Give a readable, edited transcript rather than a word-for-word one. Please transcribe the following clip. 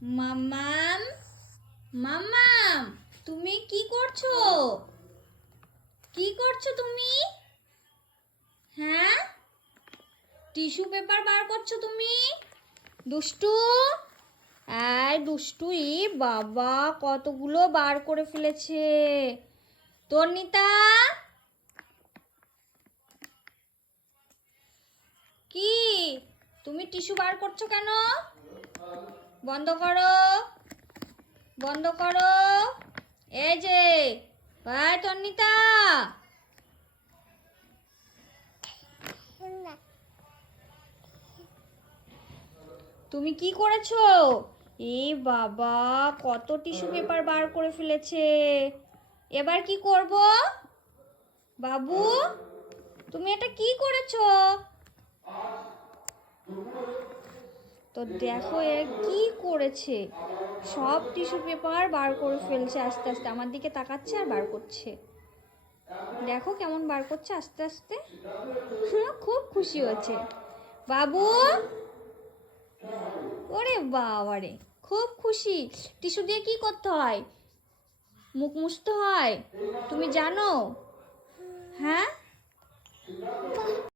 মাম্মাম মাম্মাম তুমি কি করছো? কি করছো তুমি? হ্যাঁ, টিস্যু পেপার বার করছো তুমি? দুষ্টু, এই দুষ্টু, বাবা কতগুলো বার করে ফেলেছে। তন্নিতা, কি তুমি টিস্যু বার করছো কেন? বন্ধ করো, বন্ধ করো। এই যে, ভাই তন্নিতা, তুমি কি করেছো? বাবা কত টিস্যু পেপার বার করে ফেলেছে। এবার কি করব? বাবু, তুমি এটা কি করেছো? তো দেখো এ কি করেছে, সব টিস্যু পেপার বার করে ফেলছে আস্তে আস্তে। আমার দিকে তাকাচ্ছে আর বার করছে। দেখো কেমন বার করছে আস্তে আস্তে। খুব খুশি হচ্ছে বাবু। ওরে বাবারে, খুব খুশি। টিস্যু দিয়ে কি করতে হয়? মুখ মুছতে হয়, তুমি জানো? হ্যাঁ।